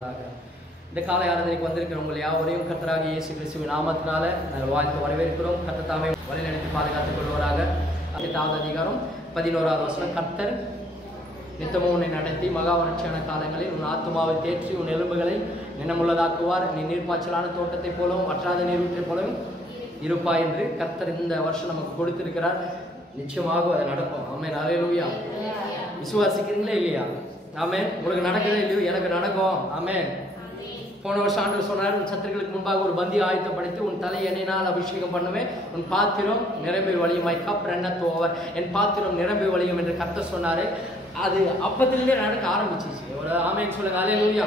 இந்த காலை ஆராதனைக்கு வந்திருக்கிற உங்கள் யாவரையும் கர்த்தராகிய இயேசு கிறிஸ்துவின் நாமத்தினால நாங்கள் வாழ்த்து வரவேற்கிறோம். கர்த்தர் தாமே வழிநடத்தி பாதுகாத்துக் கொள்வராக. 8வது அதிகாரம் 11வது வசனம். கர்த்தர் நித்தமும் உன்னை நடத்தி மகாவரட்சியான காலங்களில் உன் ஆத்துமாவை தேற்றி உன் எலும்புகளை நினமுள்ளதாக்குவார். நீ நீர்ப்பாய்ச்சலான தோட்டத்தை போலவும் வற்றாத நீரூற்றை போலவும் இருப்பாய் என்று கர்த்தர் இந்த வருஷம் நமக்கு கொடுத்திருக்கிறார். நிச்சயமாக அதை நடக்கும். ஆமென். அல்லேலூயா. விசுவாசிக்கிறீங்களே இல்லையா? ஆமென். உங்களுக்கு நடக்கவே இல்லையோ, எனக்கு நடக்கும். ஆமென். போன வருஷம் ஆண்டவர் சொன்னார், உன் சத்துருக்களுக்கு முன்பாக ஒரு பந்தி ஆயத்தப்படுத்தி உன் தலை எண்ணெயினால் அபிஷேகம் பண்ணுவேன், உன் பாத்திரம் நிரம்பி வழியும். My cup runneth over. என் பாத்திரம் நிரம்பி வழியும் என்று கர்த்தர் சொன்னாரு. அது அப்பத்திலே நடக்க ஆரம்பிச்சிச்சு. ஒரு ஆமென் சொல்லுங்க. அல்லேலூயா.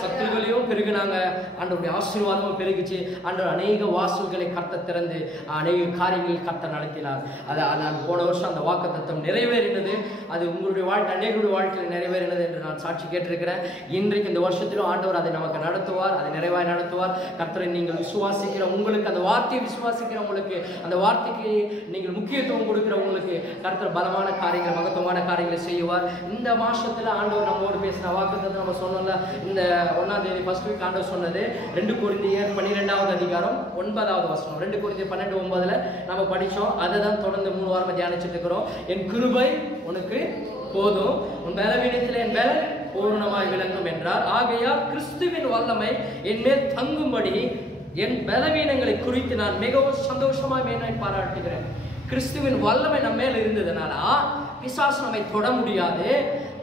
சத்துருகளையும் பெருகினாங்க, ஆண்டவருடைய ஆசீர்வாதமும் பெருகிச்சு. ஆண்டவர் அநேக வாசல்களை கர்த்தர் திறந்து அநேக காரியங்களில் கர்த்தர் நடத்தினார். அது போன வருஷம் அந்த வாக்குத்தத்தம் நிறைவேறினது. அது உங்களுடைய வாழ்க்கை, அநேகருடைய வாழ்க்கையில் நிறைவேறினது என்று நான் சாட்சி கேட்டிருக்கிறேன். இன்றைக்கு இந்த வருஷத்திலும் ஆண்டவர் அதை நமக்கு நடத்துவார், அதை நிறைவாய் நடத்துவார். கர்த்தரை நீங்கள் விசுவாசிக்கிற உங்களுக்கு, அந்த வார்த்தையை விசுவாசிக்கிறவங்களுக்கு, அந்த வார்த்தைக்கு நீங்கள் முக்கியத்துவம் கொடுக்கிறவங்களுக்கு கர்த்தர் பலமான காரியங்கள், மகத்துவமான காரியங்களை செய்வார். இந்த மாசத்துல ஆண்டவர் நம்மோடு பேசின வாக்குத்தத்தம் நம்ம சொன்னோம்ல, இந்த 1ஆம் தேதி ஃபர்ஸ்ட் வீக் ஆண்டவர் சொன்னது 2 கொரிந்தியர் 12வது அதிகாரம் 9வது வசனம். 2 கொரிந்தியர் 12:9 நம்ம படிச்சோம். அதை தான் தொடர்ந்து 3 வாரமா தியானிச்சுட்டு இருக்கிறோம். என் கிருபை உனக்கு போதும், உன் பலவீனத்தில் என் பலன் பூர்ணமாய் விளங்கும் என்றார். ஆகையால் கிறிஸ்துவின் வல்லமை என் மேல் தங்கும்படி என் பலவீனங்களை குறித்து நான் மிகவும் சந்தோஷமாய் மேன்மை பாராட்டுகிறேன். கிறிஸ்துவின் வல்லமை நம்ம மேல் இருந்ததுனால பிசாசு நம்மை தொட முடியாது,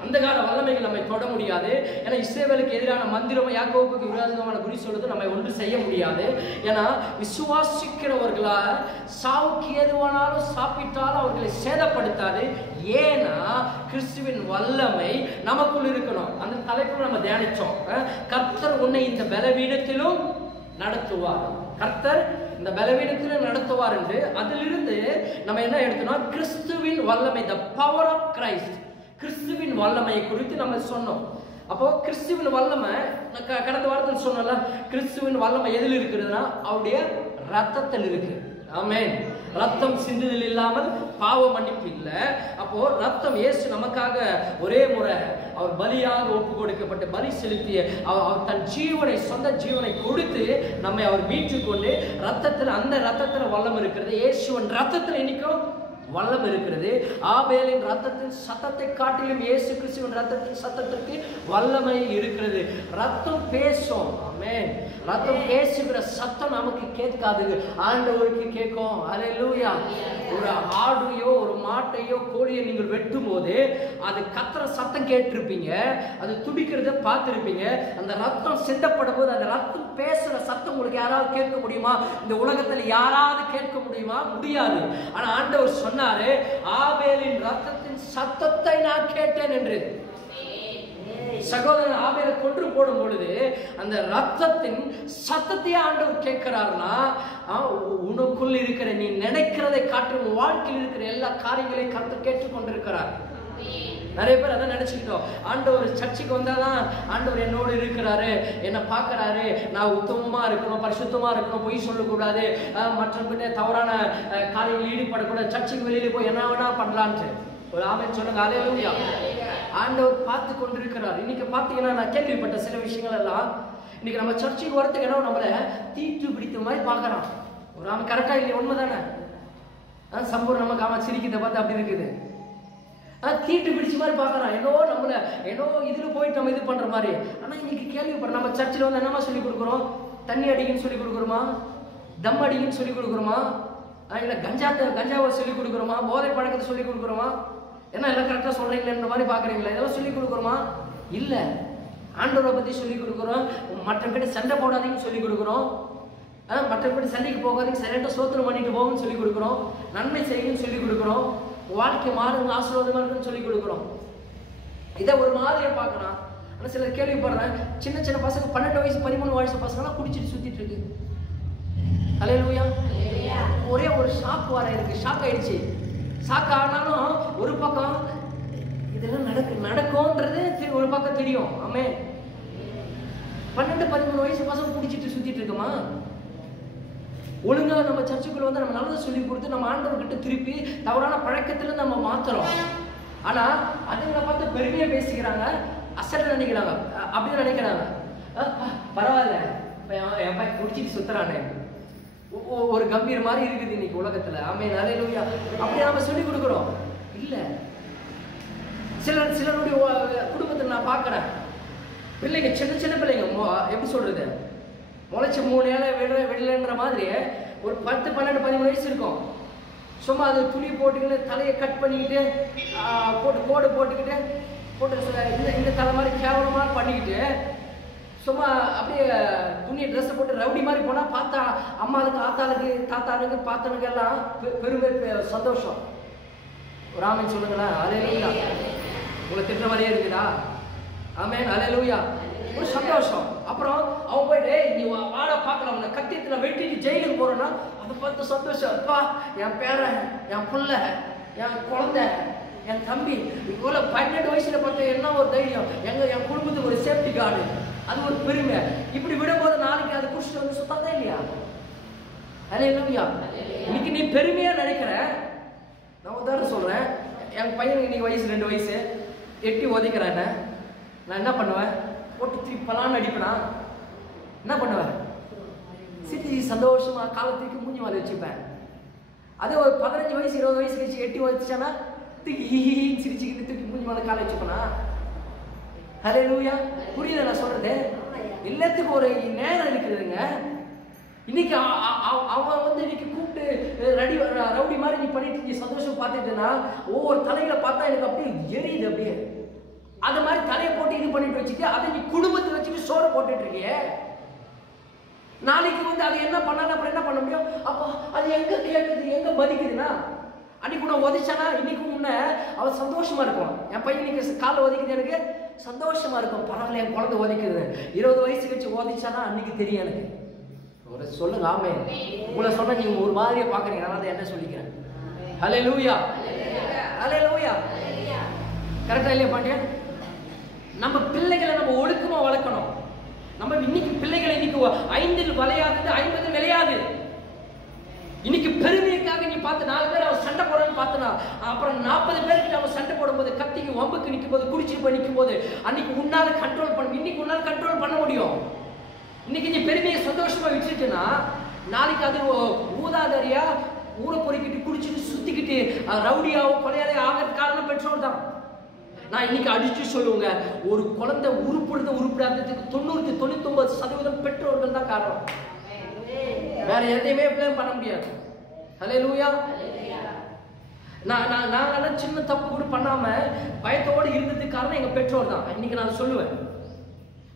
அந்த கால வல்லமைகள் நம்மை தொட முடியாது. ஏன்னா இஸ்ரவேலுக்கு எதிரான மந்திரம், யாக்கோபுக்கு விரோதமான குறி சொல்றது நம்மை ஒன்று செய்ய முடியாது. ஏன்னா விசுவாசிக்கிறவர்களா சாவுக்கு ஏதுவானாலும் சாப்பிட்டாலும் அவர்களை சேதப்படுத்தாது. ஏன்னா கிறிஸ்துவின் வல்லமை நமக்குள் இருக்கணும். அந்த தலைப்புல நம்ம தியானிச்சோம். கர்த்தர் உன்னை இந்த பலவீனத்திலும் நடத்துவார், கர்த்தர் இந்த பலவீனத்திலும் நடத்துவார் என்று அதிலிருந்து நம்ம என்ன எடுத்தோம்? கிறிஸ்துவின் வல்லமை, த பவர் ஆஃப் கிரைஸ்ட், கிறிஸ்துவின் வல்லமையை குறித்து நம்ம சொன்னோம். அப்போ கிறிஸ்துவின் வல்லமை கடந்த வாரத்தில் சொன்னோம்ல, கிறிஸ்துவின் வல்லமை எதில் இருக்கிறதுனா அவருடைய ரத்தத்தில் இருக்கு. ஆமென். ரத்தம் சிந்துதல் இல்லாமல் பாவ மன்னிப்பு இல்லை. அப்போ ரத்தம், இயேசு நமக்காக ஒரே முறை அவர் பலியாக ஒப்பு கொடுக்கப்பட்டு பலி செலுத்திய அவர் தன் ஜீவனை, சொந்த ஜீவனை கொடுத்து நம்மை அவர் மீட்டுக் கொண்டு ரத்தத்தில், அந்த ரத்தத்தில் வல்லம் இருக்கிறது. இயேசுவின் ரத்தத்தில் இன்னைக்கும் வல்லம் இருக்கிறது. ஆபேலின் ரத்தத்தின் சத்தத்தை காட்டிலும் இயேசு கிறிஸ்துவின் ரத்தத்தின் சத்தத்திற்கு வல்லமை இருக்கிறது. ரத்தம் பேசும். ஆமென். ரத்தம் பேசுகிற சத்தம் நமக்கு கேட்காது, ஆண்டவருக்கு கேட்கும். அல்லேலூயா. ஒரு ஆடையோ ஒரு மாட்டையோ கோழியை நீங்கள் வெட்டும் போது அது கத்துற சத்தம் கேட்டிருப்பீங்க, அது துடிக்கிறத பார்த்திருப்பீங்க. அந்த ரத்தம் சிந்தப்படும் போது அந்த ரத்தம் பேசுற சத்தம் உங்களுக்கு யாராவது கேட்க முடியுமா? இந்த உலகத்தில் யாராவது கேட்க முடியுமா? முடியாது. ஆனா ஆண்டவர் சொன்னாரு, ஆபேலின் ரத்தத்தின் சத்தத்தை நான் கேட்டேன் என்று. சகோதரன் ஆபேலை கொன்று போடும் பொழுது அந்த ரத்தத்தின் சத்தத்தையே ஆண்டவர் கேட்கிறார்னா, உனக்குள் இருக்கிற நீ நினைக்கிறதை காட்டும் வாழ்க்கையில் இருக்கிற எல்லா காரியங்களையும் கர்த்தர் கேட்டுக்கொண்டிருக்கிறார். நிறைய பேர் அதான் நினைச்சுக்கிட்டோம், ஆண்டவர் சர்ச்சைக்கு வந்தாதான் ஆண்டவர் என்னோடு இருக்கிறாரு, என்னை பார்க்கறாரு, நான் உத்தமமா இருக்கணும், பரிசுத்தமா இருக்கணும், பொய் சொல்லக்கூடாது, மற்றவங்கிட்ட தவறான காரியங்கள் ஈடுபடக்கூடாது, சர்ச்சைக்கு வெளியில போய் என்ன வேணா பண்ணலான்ட்டு. ஒரு ஆமென் சொல்லுங்க. அல்லேலூயா. ஆண்டவர் பார்த்து கொண்டிருக்கிறார். இன்னைக்கு பார்த்தீங்கன்னா நான் கேள்விப்பட்ட சில விஷயங்கள் எல்லாம், இன்னைக்கு நம்ம சர்ச்சைக்கு வரத்துக்கு என்ன நம்மள தீட்டு பிடித்த மாதிரி பார்க்கறான். ஒரு ஆமை கரெக்டா இல்லையா? உண்மைதானே? சம்பூர் நமக்கு ஆமா சிரிக்கிறத பார்த்து அப்படி இருக்குது. தீட்டு பிடிச்ச மாதிரி பார்க்கறான். ஏதோ நம்மள ஏதோ இதுல போயிட்டு நம்ம இது பண்ற மாதிரி. ஆனா இன்னைக்கு கேள்விப்படுற நம்ம சர்ச்சில் வந்து என்னமா சொல்லி கொடுக்குறோம்? தண்ணி அடிக்குன்னு சொல்லி கொடுக்குறோமா? தம் அடிக்குன்னு சொல்லி கொடுக்குறோமா? இல்லை கஞ்சாவை சொல்லி கொடுக்குறோமா? போதை பழக்கத்தை சொல்லி கொடுக்குறோமா? என்ன எல்லாம் கரெக்டாக சொல்றீங்களேன்ற மாதிரி பார்க்குறீங்களா? இதெல்லாம் சொல்லி கொடுக்குறோமா? இல்லை. ஆண்டவரை பற்றி சொல்லி கொடுக்குறோம். மற்றவங்கிட்ட சண்டை போடாதீங்கன்னு சொல்லி கொடுக்குறோம். மற்றவங்கிட்ட சண்டைக்கு போகாதீங்க, சைலண்டாக சோத்திரம் பண்ணிட்டு போகும்னு சொல்லி கொடுக்குறோம். நன்மை செய்யுன்னு சொல்லி கொடுக்குறோம். வாழ்க்கை மாறுங்க, ஆசீர்வாதமா இருக்குன்னு சொல்லி கொடுக்குறோம். இதை ஒரு மாதிரியா பார்க்கலாம். ஆனால் சிலர் கேள்விப்படுறேன், சின்ன சின்ன பசங்க 12 வயசு 13 வயசு பசங்களாம் குடிச்சிட்டு சுத்திட்டு இருக்கு. அல்லேலூயா. ஒரே ஒரு ஷாக் வர இருக்கு. ஷாக் ஆயிடுச்சு. ஷாக் ஆனாலும் ஒரு பக்கம் இதெல்லாம் நடக்கும்ன்றது ஒரு பக்கம் தெரியும். ஆமே. 12-13 வயசு பசங்க குடிச்சிட்டு சுத்திட்டு இருக்குமா? ஒழுங்கா நம்ம சர்ச்சுக்குள்ள வந்து நம்ம நல்லதை சொல்லி கொடுத்து நம்ம ஆண்டவர்கிட்ட திருப்பி தவறான பழக்கத்துல நம்ம மாத்துறோம். ஆனா அதுங்களை பார்த்து பெருமையா பேசிக்கிறாங்க, அசல் நினைக்கிறாங்க, அப்படின்னு நினைக்கிறாங்க. பரவாயில்ல, என் பையன் குடிச்சிட்டு சுத்துறானே, ஒரு கம்பீர் மாதிரி இருக்குது இன்னைக்கு உலகத்துல. ஆமென், அல்லேலூயா. அப்படியே நம்ம சொல்லி கொடுக்குறோம் இல்ல. சிலருடைய குடும்பத்தை நான் பார்க்கிறேன், பிள்ளைங்க சின்ன சின்ன பிள்ளைங்க, எப்படி சொல்றது, முளைச்ச 3 ஏழை விடலைன்ற மாதிரி ஒரு 10, 12, 13 வயசு இருக்கும். சும்மா அது துணி போட்டுக்கிட்டு தலையை கட் பண்ணிக்கிட்டு கோடு போட்டுக்கிட்டு இந்த தலை மாதிரி கேவலமாக பண்ணிக்கிட்டு சும்மா அப்படியே துணியை ட்ரெஸ்ஸை போட்டு ரவுடி மாதிரி போனால் பார்த்தா அம்மாவுக்கு, ஆத்தாளுக்கு, தாத்தாளுக்கு, பாத்தனுக்கு எல்லாம் பெருமை சந்தோஷம். ஒரு ஆமென் சொல்லுங்களா? அல்லேலூயா. உங்களை திட்டுற மாதிரியே இருக்குதா? ஆமென், அல்லேலூயா. ஒரு சந்தோஷம். அப்புறம் அவன் போயிட்டு நீ வாழ பார்க்கலாம், உன்னை கத்தியத்துல வெட்டிட்டு ஜெயிலுக்கு போறேன்னா அதை பார்த்து சந்தோஷம். அப்பா, என் பேரன், என் பிள்ளை, என் குழந்தை, என் தம்பி இவ்வளோ 12 வயசுல பார்த்து என்ன ஒரு தைரியம், என் குடும்பத்துக்கு ஒரு சேஃப்டி கார்டு, அது ஒரு பெருமை. இப்படி விடும்போது நாளைக்கு அது குடிச்சிட்டு வந்து சுத்தாதா இல்லையா? அல்லேலூயா. இன்னைக்கு நீ பெருமையா நினைக்கிற. நான் உதாரணம் சொல்றேன். என் பையனுக்கு இன்னைக்கு வயசு 2 வயசு, எட்டி உதைக்கிறான். நான் என்ன பண்ணுவேன்? போட்டு திருப்பலான்னு அடிப்பேனா? என்ன பண்ணுவேன்? சிரிச்சு சந்தோஷமா காலத்துக்கு மூஞ்சி மாதிரி வச்சுப்பேன். அதே ஒரு 15 வயசு 20 வயசு கழிச்சு எட்டி உதச்சானா சிரிச்சுக்கிட்டு தூக்கி மூஞ்சி மேல காலை வச்சுப்பேனா? அல்லேலூயா. புரியல நான் சொல்றது? எல்லாத்துக்கும் ஒரு நேரம் இருக்குதுங்க. இன்னைக்கு அவன் வந்து இன்னைக்கு கூப்பிட்டு ரவுடி மாதிரி நீ பண்ணிட்டு நீ சந்தோஷம் பார்த்துட்டேன்னா ஒவ்வொரு தலைகளை பார்த்தா எனக்கு அப்படியே எரியுது. அப்படியே அது மாதிரி தலையை போட்டு இது பண்ணிட்டு வச்சுட்டு அதை நீ குடும்பத்தை வச்சுட்டு சோறு போட்டுட்டு இருக்கிய. நாளைக்கு வந்து அது என்ன பண்ணாலும் அப்புறம் என்ன பண்ண முடியும்? அப்போ அது எங்க கேட்குது, எங்க பதிக்குதுன்னா அன்னைக்கு கூட உதைச்சானா இன்னைக்கு முன்ன அவன் சந்தோஷமா இருக்கும். என் பையன் இன்னைக்கு காலை உதைக்குது, எனக்கு சந்தோஷமா இருக்கும். பரவாயில்ல, என் குழந்தை உதைக்குது. 20 வயசு கழிச்சு உதைச்சானா அன்னைக்கு தெரியும் எனக்கு. ஒரு சொல்லுங்க ஆமென். உங்களை சொன்ன நீங்க ஒரு மாதிரியா பாக்குறீங்க, அதனால என்ன சொல்லிக்கிறேன். அல்லேலூயா, அல்லேலூயா. கரெக்டா இல்லையா பாண்டியன்? நம்ம பிள்ளைகளை நம்ம ஒழுக்கமா வளர்க்கணும். நம்ம இன்னைக்கு பிள்ளைகளை இன்னைக்கு 5 வளையாதது 50 விளையாது. இன்னைக்கு பெருமைக்காக நீ பார்த்து 4 பேர் அவன் சண்டை போடணும்னு பார்த்தனா, அப்புறம் 40 பேருக்கு அவன் சண்டை போடும்போது, கத்திக்கு வம்புக்கு நிற்கும் போது, குடிச்சு போய் நிற்கும் போது அன்னைக்கு உன்னால கண்ட்ரோல் பண்ண, இன்னைக்கு உன்னால கண்ட்ரோல் பண்ண முடியும். இன்னைக்கு நீ பெருமையை சந்தோஷமா வச்சுட்டுனா நாளைக்கு அது ஊதாதரியா ஊரை பொறுக்கிட்டு குடிச்சிட்டு சுத்திக்கிட்டு ரவுடியாவும் கொலையாலே ஆகிறது காரணம் பெற்றோர் தான். நான் இன்னைக்கு அடிச்சு சொல்லுவேங்க, ஒரு குழந்தை உருப்படாததுக்கு 99% பெற்றோர்கள் தான் காரணம். வேற எதையுமே பிளேம் பண்ண முடியாது. அல்லேலூயா. நான் சின்ன தப்பு கூட பண்ணாம பயத்தோடு இருந்ததுக்கு காரணம் எங்க பெற்றோர் தான். இன்னைக்கு நான் சொல்லுவேன்,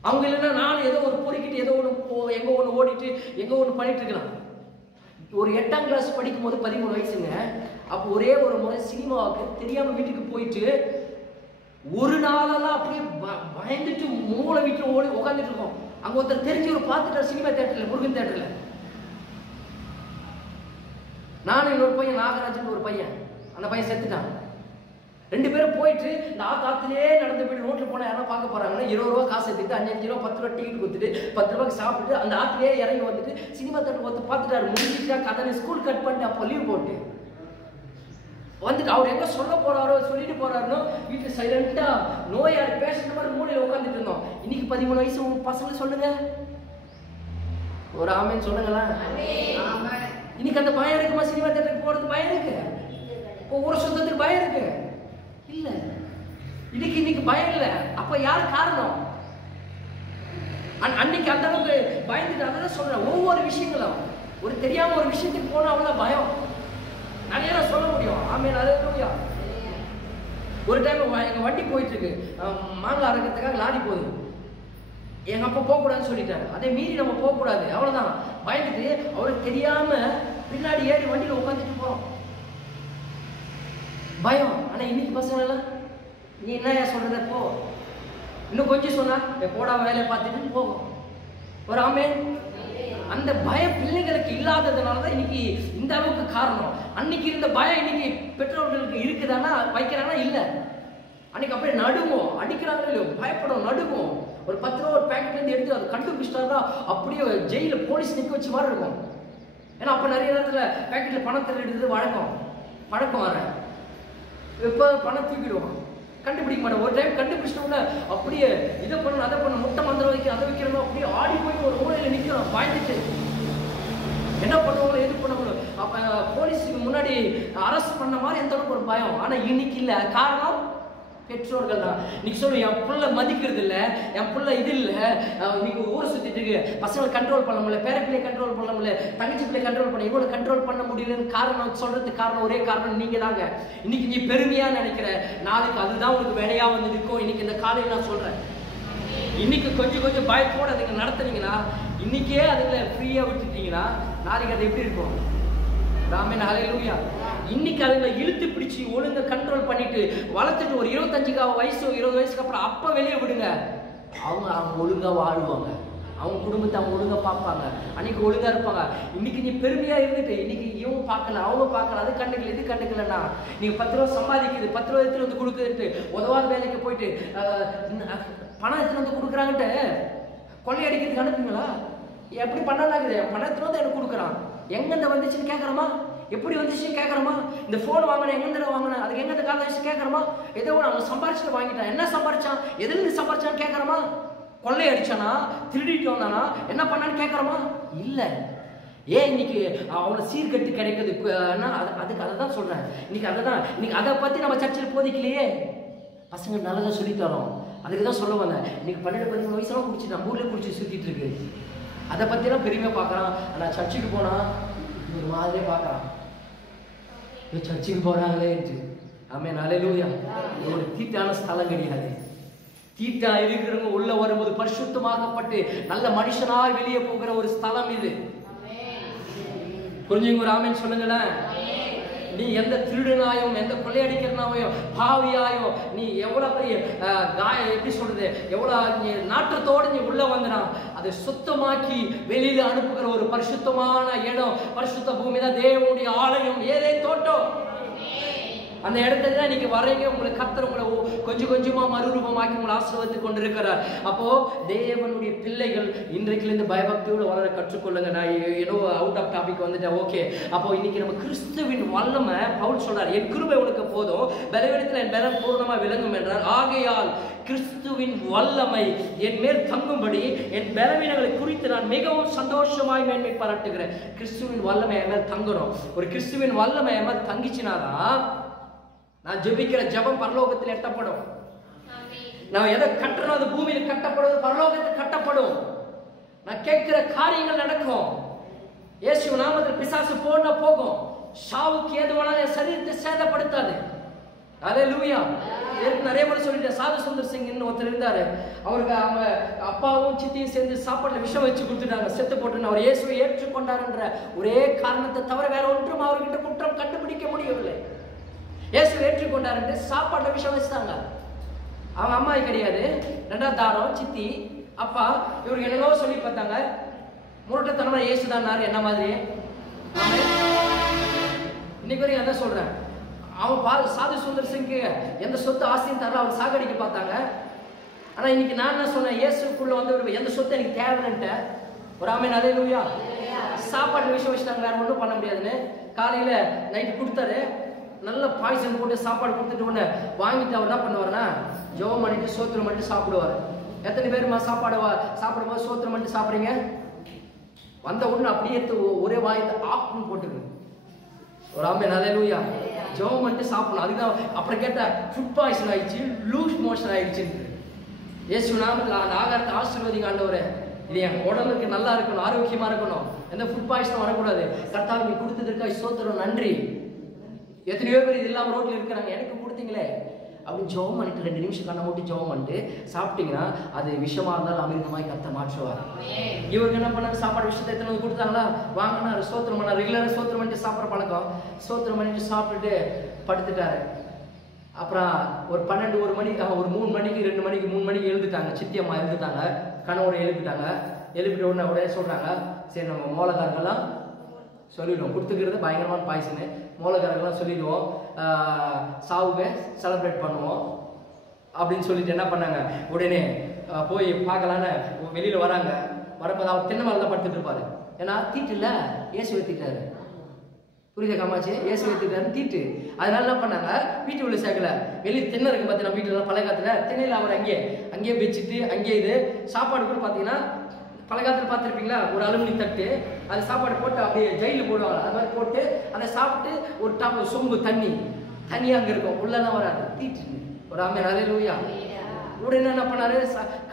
அவங்க இல்லைன்னா நான் ஏதோ ஒரு பொறுக்கிட்டு ஏதோ ஒன்று எங்க ஒன்று ஓடிட்டு எங்க ஒன்று பண்ணிட்டு இருக்கலாம். ஒரு 8ஆம் கிளாஸ் படிக்கும் போது 13 வயசுங்க. அப்போ ஒரே ஒரு முறை சினிமாவுக்கு தெரியாம வீட்டுக்கு போயிட்டு ஒரு நாளெல்லாம் அப்படியே பயந்துட்டு மூளை வீட்டில் ஓடி உட்காந்துட்டு இருக்கோம். அங்க ஒருத்தர் தெரிஞ்சவர் பார்த்துட்டார் சினிமா தியேட்டர்ல, முருகன் தியேட்டர்ல. நானும் இன்னொரு பையன், நாகராஜன் ஒரு பையன், அந்த பையன் செத்துட்டான். 2 பேரும் போயிட்டு இந்த ஆத்திலே நடந்து போயிட்டு ரோட்ல போனா யாரும் பார்க்க போறாங்கன்னா 20 ரூபா காசு எடுத்துட்டு 5 ரூபா 10 ரூபா டிக்கெட் கொடுத்துட்டு 10 ரூபாய்க்கு சாப்பிட்டு அந்த ஆத்திலே இறங்கி வந்துட்டு சினிமா தியேட்டர் வந்து பார்த்துட்டாரு. முடிஞ்சிட்டா கதை ஸ்கூல் கட் பண்ணிட்டு அப்போ லீவ் போட்டு வந்துட்டு அவர் எங்க சொல்ல போறாரோ சொல்லிட்டு போறாருன்னு வீட்டுல சைலண்டா நோயாளி பேஷண்ட் மாதிரி மூலையில உட்காந்துட்டு இருந்தோம். இன்னைக்கு 13 வயசு பசங்க சொல்லுங்க, ஒரு ஆமென் சொல்லுங்களேன். இன்னைக்கு அந்த பயம் இருக்குமா? சினிமா தியேட்டருக்கு போறது பயம் இருக்கு, ஒவ்வொரு சுத்தத்துக்கு பயம் இருக்கு இல்ல. இன்னைக்கு பயம் இல்ல. அப்ப யார் காரணம்? அன்னைக்கு அந்த அளவுக்கு பயந்துட்டு. அதான் சொல்றேன், ஒவ்வொரு விஷயங்களும் ஒரு தெரியாம ஒரு விஷயத்துக்கு போனா அவ்வளவு பயம் நிறைய சொல்ல முடியும். ஆமென், அல்லேலூயா. ஒரு டைம் எங்க வண்டி போயிட்டு இருக்கு, மாங்காய் அரைக்கிறதுக்காக லாரி போகுது. எங்க அப்பா போகக்கூடாதுன்னு சொல்லிட்டாரு. அதே மீறி நம்ம போகக்கூடாது, அவ்வளவுதான். பயந்துட்டு அவருக்கு தெரியாம பின்னாடி ஏறி வண்டியில உட்காந்துட்டு போறோம். பயம். ஆனா இன்னைக்கு பசங்க எல்லாம் நீ என்ன சொல்றத போ, இன்னும் கொஞ்சம் சொன்னா போடா வேலையை பார்த்துட்டு போகும். ஒரு ஆமென். அந்த பயம் பிள்ளைங்களுக்கு இல்லாததுனாலதான் இன்னைக்கு இந்த அளவுக்கு காரணம். அன்னைக்கு இருந்த பயம் இன்னைக்கு பெற்றோர்களுக்கு இருக்குதானா வைக்கிறாங்கன்னா இல்ல. அன்னைக்கு அப்படியே நடுவோம், அடிக்கிறாங்களோ இல்லையோ பயப்படும், நடுவோம். ஒரு 10 ரூபா ஒரு பேக்கெட்ல இருந்து எடுத்து அது கண்டுபிடிச்சிட்டாருன்னா அப்படியே ஜெயில போலீஸ் நிக்க வச்சு மாதிரி இருக்கும். ஏன்னா அப்ப நிறைய நேரத்துல பேக்கெட்ல பணத்தை எடுத்து பழக்கம் வர இப்ப பணம் தூக்கிடுவோம், கண்டுபிடிக்க மாட்டோம். ஒரு டைம் கண்டுபிடிச்சிட்டோம்னா அப்படியே இதை பண்ணணும் அதை பண்ணணும், முட்டை மந்திரம் வைக்க அதை வைக்கிறோம். பயந்துட்டு என்ன பண்ணுவாங்களோ எது பண்ணுவாங்களோ. அப்ப போலீஸுக்கு முன்னாடி அரெஸ்ட் பண்ண மாதிரி எந்த அளவுக்கு ஒரு பயம். ஆனா இன்னைக்கு இல்ல. காரணம் பெற்றோர்கள் தான். இன்னைக்கு சொல்லு என் பிள்ளை மதிக்கிறது இல்லை, என் பிள்ளை இது இல்லை, இன்னைக்கு ஊரை சுத்திட்டு இருக்கு, பசங்களை கண்ட்ரோல் பண்ண முடியல, பேர பிள்ளையை கண்ட்ரோல் பண்ண முடியல, தங்கச்சி பிள்ளையை கண்ட்ரோல் பண்ண இவ்வளவு கண்ட்ரோல் பண்ண முடியலன்னு காரணம் சொல்றதுக்கு காரணம் ஒரே காரணம் நீங்க தாங்க. இன்னைக்கு நீ பெருமையா நினைக்கிற, நாளைக்கு அதுதான் உங்களுக்கு வேலையா வந்து நிற்கும். இன்னைக்கு இந்த காலையில் நான் சொல்றேன், இன்னைக்கு கொஞ்சம் கொஞ்சம் பயத்தோட அதுங்க நடத்துனீங்கன்னா, இன்னைக்கே அதுல ஃப்ரீயா விட்டுட்டீங்கன்னா நாளைக்கு அது எப்படி இருக்கும்? ராமன் ஹல்லேலூயா. இன்னைக்கு அதுல இழுத்து பிடிச்சி ஒழுங்க கண்ட்ரோல் பண்ணிட்டு வளர்த்துட்டு ஒரு 25 வயசு 20 வயசுக்கு அப்புறம் அப்ப வெளியே விடுங்க. அவங்க ஒழுங்கா வாழ்வாங்க, அவங்க குடும்பத்தை அவங்க ஒழுங்கா பார்ப்பாங்க, அன்னைக்கு ஒழுங்கா இருப்பாங்க. இன்னைக்கு நீ பெருமையா இருந்துட்டு இன்னைக்கு இவங்க பார்க்கல அவங்க பார்க்கல, அது கண்டுக்கல இது கண்டுக்கலன்னா நீங்க 10 ரூபா சம்பாதிக்குது, 10 ரூபா எடுத்துட்டு வந்து கொடுக்குதுட்டு உதவாத வேலைக்கு போயிட்டு பணம் எடுத்துட்டு வந்து கொடுக்குறாங்கட்டு கொள்ளையடிக்கிறதுக்கு அனுப்புங்களா? எப்படி பண்ணலாங்குது? பணத்துல வந்து எனக்கு கொடுக்குறான், எங்கிட்ட வந்துச்சுன்னு கேட்கறமா, எப்படி வந்துச்சுன்னு கேட்கறமா, இந்த போன் வாங்கின எங்கிட்ட வாங்கின அதுக்கு எங்கிட்ட கால வச்சு கேட்கறமா, ஏதோ அவன் சம்பாரிச்சுட்டு வாங்கிட்டான், என்ன சம்பாரிச்சான், எதுல சம்பாரிச்சான்னு கேட்கறமா, கொள்ளை அடிச்சானா, திருடிட்டு வந்தானா, என்ன பண்ணான்னு கேட்கறமா? இல்ல. ஏன் இன்னைக்கு அவனை சீர்கட்டு கிடைக்குது? அதுக்கு அதை தான் சொல்றேன். இன்னைக்கு அதை தான், இன்னைக்கு அதை பத்தி நம்ம சர்ச்சையில் போதிக்கலையே. பசங்க நல்லதா சொல்லித்தரோம், அதுக்கு தான் சொல்ல வந்தேன். இன்னைக்கு 12-13 வயசுலாம் குடிச்சு நம்ம ஊர்ல குடிச்சு சுத்திட்டு இருக்கு, அதை பத்திலாம் பெருமையா பார்க்கறான். ஆனால் சர்ச்சுக்கு போனா ஒரு மாதிரியே பார்க்கறான், சர்ச்சுக்கு போறாங்களே. ஆமென் ஹல்லேலூயா. ஒரு தீட்டான ஸ்தலம் கிடையாது. தீட்டா இருக்கிறவங்க உள்ள வரும்போது பரிசுத்தமாக்கப்பட்டு நல்ல மனுஷனாய் வெளியே போகிற ஒரு ஸ்தலம் இது. புரிஞ்சுங்க? ஒரு ஆமென் சொல்லுங்களேன். நீ எந்த திருடனாயும் எந்த கொள்ளையடிக்கிறனாவையும் பாவியாயோ நீ எவ்வளவு பெரிய எப்படி சொல்றது, எவ்வளவு நாற்றத்தோடு நீ உள்ள வந்தனா அதை சுத்தமாக்கி வெளியில அனுப்புகிற ஒரு பரிசுத்தமான இடம், பரிசுத்த பூமி தான் தேவனுடைய ஆலயம், ஏதே தோட்டம். அந்த இடத்துல நீங்க வரீங்க, உங்களுக்கு கர்த்தர் உங்களை கொஞ்சம் கொஞ்சமா மறுரூபமாக்கி உங்களை ஆசீர்வதித்து கொண்டிருக்கிறார். அப்போ தேவனுடைய பிள்ளைகள் இன்றைக்குல இருந்து பயபக்தியோடு வளர கற்றுக்கொள்ளுங்க. நான் ஏதோ அவுட் ஆஃப் டாபிக் வந்துட்டேன். ஓகே, அப்போ இன்னைக்கு நம்ம கிறிஸ்துவின் வல்லமை பவுல் சொல்றார், என் கிருபை உனக்கு போதும், பலவீனத்தில் என் பலம் பூர்ணமா விளங்கும் என்றார். ஆகையால் கிறிஸ்துவின் வல்லமை என் மேல் தங்கும்படி என் பலவீனங்களை குறித்து நான் மிகவும் சந்தோஷமாய் மேன்மை பாராட்டுகிறேன். கிறிஸ்துவின் வல்லமை என் மேல் தங்கணும். ஒரு கிறிஸ்துவின் வல்லமை என் மேல் தங்கிச்சுனாதான் நான் ஜெபிக்கிற ஜெபம் பரலோகத்தில் எட்டப்படும். நான் எதை கட்டணும் அது பூமியில் கட்டப்படும், பரலோகத்தில் கட்டப்படும். நான் கேட்கிற காரியங்கள் நடக்கும். இயேசு நாமத்தில் பிசாசு போனா போகும், சாவுக்கு ஏதுவான சரீரத்தை சேதப்படுத்தாது. ஹல்லேலூயா. நிறைய முறை சொல்லிட்டேன். சாது சுந்தர் சிங் ஒருத்தர் இருந்தாரு, அவருக்கு அவங்க அப்பாவும் சித்தியும் சேர்ந்து சாப்பாட்டுல விஷம் வச்சு கொடுத்துட்டாங்க, செத்து போட்டு. அவர் இயேசுவை ஏற்றுக்கொண்டார்ன்ற ஒரே காரணத்தை தவிர வேற ஒன்றும் அவர்கிட்ட குற்றம் கண்டுபிடிக்க முடியவில்லை. இயேசுவை ஏற்றுக்கொண்டார் என்று சாப்பாட்டுல விஷம் வச்சுட்டாங்க. அவங்க அம்மா கிடையாது, ரெண்டாவது தாரம் சித்தி அப்பா இவருக்கு என்னவோ சொல்லி பார்த்தாங்க. முரட்டத்தனமா இயேசுதான் என்ன மாதிரி. இன்னைக்கு வரைக்கும் அதான் சொல்றேன். அவன் சாது சுந்தர் சிங்க்கு எந்த சொத்து ஆஸ்தியும் தரல, அவர் சாகடிக்க பார்த்தாங்க. ஆனா இன்னைக்கு நான் என்ன சொன்னேன், இயேசுக்குள்ள வந்து எந்த சொத்து எனக்கு தேவைன்னுட்ட ஒரு ஆமென் ஹல்லேலூயா. சாப்பாடு விஷயம் வச்சுட்டாங்க, வேற ஒன்றும் பண்ண முடியாதுன்னு. காலையில நைட்டு கொடுத்தாரு, நல்ல பாய்சன் போட்டு சாப்பாடு கொடுத்துட்டு உடனே வாங்கிட்டு அவர் என்ன பண்ணுவாருன்னா ஜெபம் பண்ணிட்டு சோத்திரம் பண்ணிட்டு சாப்பிடுவார். எத்தனை பேருமா சாப்பிடும்போது சோத்திரம் பண்ணிட்டு சாப்பிட்றீங்க? வந்த உடனே அப்படியே ஒரே வாய்ந்த ஆப்புன்னு போட்டுக்கு ஒரு ஆமென் ஹல்லேலூயா. ஜெபம் பண்ணிட்டு சாப்பிடணும். அதுதான் அப்புறம் கேட்டா ஃபுட் பாய்சன் ஆயிடுச்சு, லூஸ் மோஷன் ஆயிடுச்சுன்னு. இயேசு நாமத்தில் அந்த ஆகாரத்தை ஆசீர்வதிங்க ஆண்டவரே, இது என் உடம்புக்கு நல்லா இருக்கணும், ஆரோக்கியமா இருக்கணும், எந்த ஃபுட் பாய்சனும் வரக்கூடாது. கர்த்தாவுக்கு நீ கொடுத்ததற்காக ஸ்தோத்திரம், நன்றி. எத்தனையோ பேர் இது இல்லாமல் ரோட்டில் இருக்கிறாங்க, எனக்கு கொடுத்தீங்களே அப்படின்னு ஜெபம் பண்ணிட்டு 2 நிமிஷம் கண்ணை மூட்டி ஜெபம் பண்ணிட்டு சாப்பிட்டீங்கன்னா அது விஷமா இருந்தாலும் அமிர்தமாய் கர்த்தர் மாற்றுவார். இவருக்கு என்ன பண்ணாங்க, சாப்பாடு விஷயத்தை எத்தனை வந்து கொடுத்தாங்களா, வாங்கினா ஸ்தோத்திரம் பண்ணார். ரெகுலராக ஸ்தோத்திரம் பண்ணிட்டு சாப்பிட்ற பழக்கம். ஸ்தோத்திரம் பண்ணிட்டு சாப்பிட்டுட்டு படுத்துட்டாரு. அப்புறம் ஒரு 12 1 மணி ஒரு 3 மணிக்கு 2 மணிக்கு 3 மணிக்கு எழுந்துட்டாங்க. சித்தி அம்மா எழுந்துட்டாங்க, கணவரை எழுப்பிட்டாங்க. எழுப்பிட்ட உடனே சொல்றாங்க, சரி நம்ம மூலகாரங்கள்லாம் சொல்லிடுவோம், கொடுத்துக்கிறது பயங்கரமான பாய்சனு, மூலகாரங்கள்லாம் சொல்லிடுவோம், சாவுக்கு செலிப்ரேட் பண்ணுவோம் அப்படின்னு சொல்லிட்டு என்ன பண்ணாங்க, உடனே போய் பார்க்கலான்னு வெளியில வராங்க. வரும்போது அவர் தென்னை மரம் தான் படுத்துட்டு இருப்பாரு. ஏன்னா தீட்டு இல்லை, இயேசு ஏற்றிட்டாரு. புரியுத காமாச்சு, இயேசு ஏற்றிட்டாரு தீட்டு. அதனால என்ன பண்ணாங்க, வீட்டு உள்ள சேர்க்கல, வெளியே தென்னை இருக்கு பார்த்தீங்கன்னா வீட்டுல பழைய காலத்துல தென்னையில் அவர் அங்கேயே வச்சுட்டு அங்கேயே இது சாப்பாடு கூட பார்த்தீங்கன்னா பழைய காலத்தில் பார்த்துருப்பீங்க. பார்த்துருக்கீங்களா? ஒரு அலுமினி தட்டு, அது சாப்பாடு போட்டு அப்படியே ஜெயிலில் போடுவாங்க. அது மாதிரி போட்டு அதை சாப்பிட்டு ஒரு சொம்பு தண்ணி அங்கே இருக்கும், உள்ளெல்லாம் வராது, தீட்டு ஒரு ஆமென் ஹல்லேலூயா. உடனே என்ன பண்ணாரு,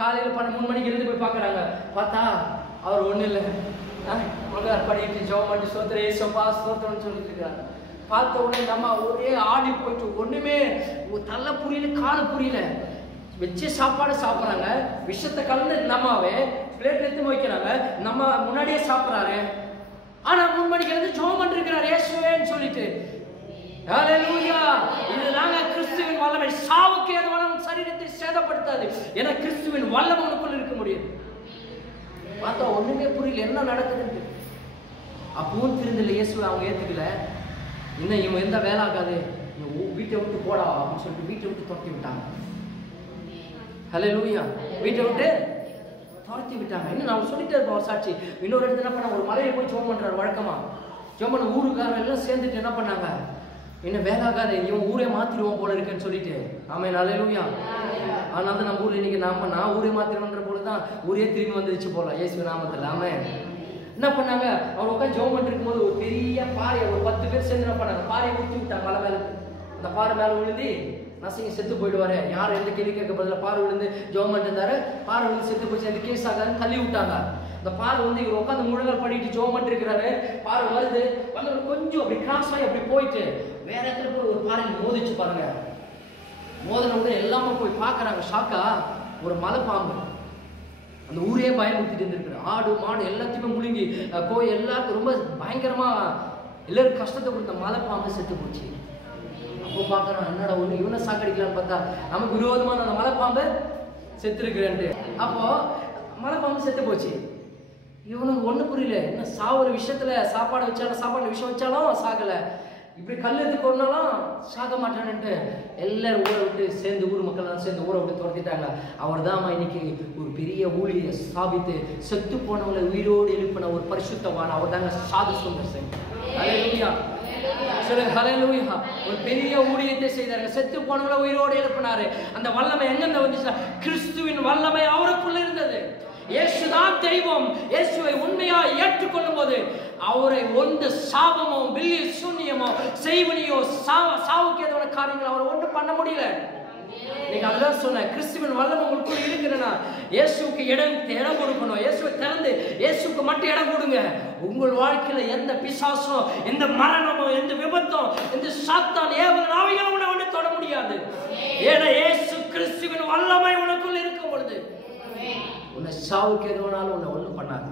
காலையில் 3 மணிக்கு இருந்து போய் பார்க்குறாங்க. பார்த்தா அவர் ஒன்றும் இல்லை, படிட்டு ஜெபம் பண்ணி சோத்திரம் ஏசப்பா சோத்திரம்னு சொல்லிட்டு இருக்காரு. பார்த்த உடனே நம்ம ஒரே ஆடி போயிட்டு, ஒண்ணுமே தலை புரியல கால புரியல. வச்சு சாப்பாடு சாப்பிட்றாங்க, விஷத்தை கலந்து நம்மாவே பிளேட் எடுத்து வைக்கிறாங்க, நம்ம முன்னாடியே சாப்பிட்றாரு. ஆனா 3 மணிக்கு இருந்து ஜெபம் பண்ணிருக்கிறார் இயேசுவேன்னு சொல்லிட்டு. ஹல்லேலூயா. இதுதாங்க கிறிஸ்துவின் வல்லமை. சாவுக்கு ஏதுவான சரீரத்தை சேதப்படுத்தாது, ஏன்னா கிறிஸ்துவின் வல்லமை உனக்குள்ள இருக்க முடியும். பார்த்தா ஒண்ணுமே புரியல என்ன நடக்குதுன்னு. அப்பவும் திருந்தல இயேசுவை அவங்க ஏத்துக்கல. இன்னும் இவன் எந்த வேலை ஆகாது, வீட்டை விட்டு போடா அப்படின்னு சொல்லிட்டு வீட்டை விட்டு துரத்தி விட்டாங்க. ஹல்லேலூயா. வீட்டை விட்டு துரத்தி விட்டாங்க. இன்னும் நான் சொல்லிட்டே இருப்போம் சாட்சி. இன்னொரு இடத்துல என்ன பண்ண, ஒரு மலையில போய் ஜெபம் பண்றாரு. வழக்கமா ஜெபம் பண்ண ஊருக்காரங்க எல்லாம் சேர்ந்துட்டு என்ன பண்ணாங்க, இன்னும் வேலை ஆகாது, இவன் ஊரே மாத்திடுவோம் போல இருக்குன்னு சொல்லிட்டு. ஆமென் ஹல்லேலூயா. அதனால தான் நம்ம ஊர்ல இன்னைக்கு நான் ஊரே மாத்திடுவோன்ற போலதான் ஊரே திரும்பி வந்துருச்சு போல இயேசு நாமத்துல. ஆமென். என்ன பண்ணாங்க, அவர் உட்காந்து ஜெபம் பண்ணிட்டு இருக்கும்போது ஒரு பெரிய பாறை, ஒரு 10 பேர் சேர்ந்து என்ன பண்ணாங்க, பாறையை ஊற்றி விட்டாங்க மலை மேல. அந்த பாறை மேல விழுந்து நசிங்க செத்து போயிடுவாரு. யாரும் எந்த கேள்வி கேட்க பதில பாறை விழுந்து ஜெபம் பண்ணிட்டு இருந்தாரு. பாறை விழுந்து செத்து போச்சு, அந்த கேஸ் ஆகாதுன்னு தள்ளி விட்டாங்க. அந்த பாறை இவர் உட்காந்து முழங்கால் பண்ணிட்டு ஜெபம் பண்ணிட்டு இருக்கிறாரு. பாறை வருது, வந்து கொஞ்சம் அப்படி கிராஸ் ஆகி அப்படி போயிட்டு வேற இடத்துல போய் ஒரு பாறையில் மோதிச்சு பாருங்க. மோதின உடனே எல்லாமே போய் பார்க்கறாங்க. ஷாக்கா ஒரு மலை பாம்பு அந்த ஊரே பயமுறுத்திட்டு இருந்திருக்கு. ஆடு மாடு எல்லாத்தையுமே முழுங்கி போய் எல்லாருக்கும் ரொம்ப பயங்கரமா எல்லாரும் கஷ்டத்தை கொடுத்த மலை பாம்பு செத்து போச்சு. அப்போ பார்க்கறான், என்னடா ஒண்ணு இவனை சாக்கடிக்கலான்னு பார்த்தா நமக்கு விரோதமான அந்த மலை பாம்பு செத்து இருக்கிறேன்ட்டு. அப்போ மலை பாம்பு செத்து போச்சு. இவனுக்கு ஒண்ணு புரியல, என்ன சாவுற விஷயத்துல சாப்பாடு வச்சாலும் சாப்பாடு விஷயம் வச்சாலும் சாகல, இப்படி கல் எடுத்து கொண்டாலும் சாக மாட்டான்ட்டு எல்லாரும் ஊரை விட்டு சேர்ந்து ஊர் மக்கள் சேர்ந்து ஊரை விட்டு துரத்திட்டாங்க. அவர் தான் இன்னைக்கு ஒரு பெரிய ஊழியை ஸ்தாபித்து செத்து போனவங்களை உயிரோடு எழுப்பின ஒரு பரிசுத்தவான். அவர் தாங்க சாது சுந்தர் சிங். ஹல்லேலூயா. சொல்லுங்க ஹல்லேலூயா. ஒரு பெரிய ஊழியத்தை செய்தாருங்க, செத்து போனவங்களை உயிரோடு எழுப்பினாரு. அந்த வல்லமை எங்கிருந்து வந்துச்சு? கிறிஸ்துவின் வல்லமை அவருக்குள்ள இருந்தது. இயேசுதான் தெய்வம். இயேசுவை உண்மையா ஏற்றுக்கொள்ளும் போது அவரை ஒன்று சாபமோ பில்லி சூன்யமோ செய்வனியோ சாவுக்கு ஏதான காரியங்கள் அவரை ஒன்றும் பண்ண முடியல. நீங்க அதான் சொன்ன, கிறிஸ்துவின் வல்லமை உங்களுக்குள்ள இருக்கிறனா இயேசுக்கு இடம் கொடுக்கணும். இயேசுவை திறந்து இயேசுக்கு மட்டும் இடம் கொடுங்க. உங்கள் வாழ்க்கையில எந்த பிசாசோ, எந்த மரணமோ, எந்த விபத்தோ, எந்த சாத்தான் ஏவல் ஆவியும் உன்னை தொட முடியாது. ஏன்னா இயேசு கிறிஸ்துவின் வல்லமை உனக்குள்ள இருக்கும் பொழுது உன்னை சாவுக்கு எதுவானாலும் உன்னை ஒன்றும் பண்ணாது.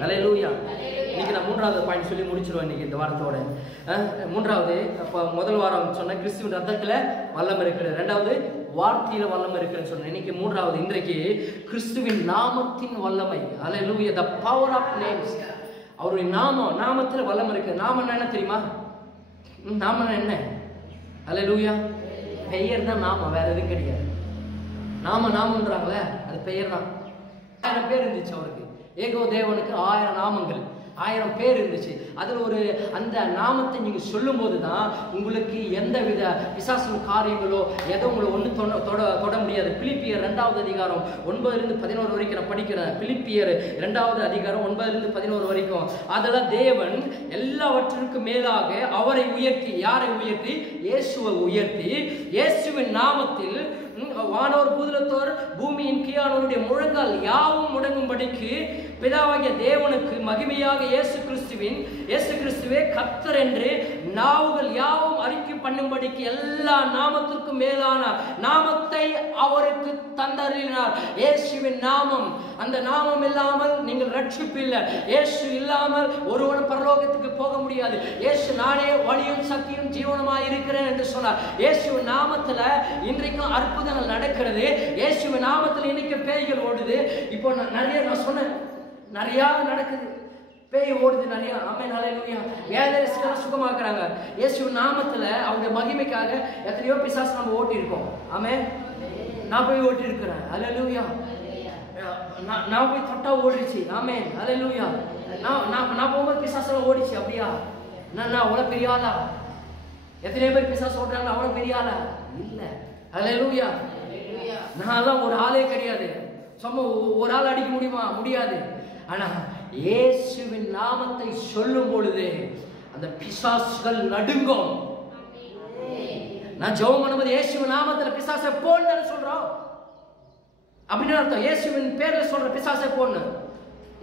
ஹல்லேலூயா. இன்னைக்கு நான் 3வது பாயிண்ட் சொல்லி முடிச்சிருவேன் இன்னைக்கு இந்த வாரத்தோட. 3வது, அப்போ முதல் வாரம் சொன்ன கிறிஸ்துவின் ரத்தத்துல வல்லமை இருக்கிறது, 2வது வார்த்தையில வல்லமை இருக்குன்னு சொன்னேன். இன்னைக்கு 3வது, இன்றைக்கு கிறிஸ்துவின் நாமத்தின் வல்லமை. ஹல்லேலூயா. the power of names. அவருடைய நாமத்துல வல்லமை இருக்கு. நாமம் என்ன தெரியுமா? நாமம் என்ன? ஹல்லேலூயா. பெயர் தான் நாமம், வேற எதுவும் கிடையாது. நாமன்றாங்களே அது பெயர் தான். 1000 பேர் இருந்துச்சு அவருக்கு. ஏகோ தேவனுக்கு 1000 நாமங்கள், 1000 பேர் இருந்துச்சு. அதில் அந்த நாமத்தை நீங்கள் சொல்லும் போது தான் உங்களுக்கு எந்த வித பிசாசு காரியங்களோ எதோ உங்களை ஒன்றும் தொட முடியாது. பிலிப்பியர் 2வது அதிகாரம் 9-11 வரைக்கும் நான் படிக்கிறேன். பிலிப்பியர் 2வது அதிகாரம் 9-11 வரைக்கும். அதெல்லாம் தேவன் எல்லாவற்றிற்கும் மேலாக அவரை உயர்த்தி, யாரை உயர்த்தி? இயேசுவை உயர்த்தி, இயேசுவின் நாமத்தில் வானோர் பூதலத்தோர் பூமியின் கீழானோருடைய முழங்கால் யாவும் முடங்கும்படிக்கு பிதாவாகிய தேவனுக்கு மகிமையாக இயேசு கிறிஸ்துவே கர்த்தர் என்று நாவுகள் யாவும் அறிக்கை பண்ணும்படிக்கு எல்லா நாமத்திற்கும் மேலான நாமத்தை அவருக்கு தந்தருளினார். இயேசுவின் நாமம், அந்த நாமம் இல்லாமல் நீங்கள் ரட்சிப்பில்லை. இயேசு இல்லாமல் ஒருவன் பரலோகத்துக்கு போக முடியாது. இயேசு நானே வழியும் சக்தியும் ஜீவனமாய் இருக்கிறேன் என்று சொன்னார். இயேசுவின் நாமத்துல இன்றைக்கும் அற்புதங்கள் நடக்கிறது. இயேசுவின் நாமத்துல இன்னைக்கு பேய்கள் ஓடுது. இப்போ நிறைய நான் சொன்னேன், நிறைய நடக்குது, பேய் ஓடுது நிறைய. ஆமென் ஹல்லேலூயா. வேதனைகளை சுகமாக்குறாங்க இயேசுவின் நாமத்துல. அவருடைய மகிமைக்காக எத்தனையோ பிசாசு நம்ம ஓட்டி இருக்கோம். ஆமென். நான் போய் ஓட்டி இருக்கிறேன். ஹல்லேலூயா. நான் போய் தொட்டா ஓடிச்சு. ஆமென் ஹல்லேலூயா. நான் போகும்போது பிசாசெல்லாம் ஓடிச்சு. அப்படியா? நான் அவ்வளோ பெரிய ஆளா? எத்தனை பேர் பிசாசு ஓட்டுறாங்க? அவ்வளோ பெரிய ஆளா? இல்லை. ஹல்லேலூயா. நான்லாம் ஒரு ஆளே கிடையாது. சும்மா ஒரு ஆள் அடிக்க முடியுமா? முடியாது. ஆனா இயேசுவின் நாமத்தை சொல்லும் பொழுது அந்த பிசாசுகள் நடுங்கும். நான் ஜெபம் பண்ணும்போது இயேசுவின் நாமத்துல பிசாசை போன்னு சொல்றோம் அப்படின்னு அர்த்தம். இயேசுவின் பேர்ல சொல்ற பிசாசை போன்னு,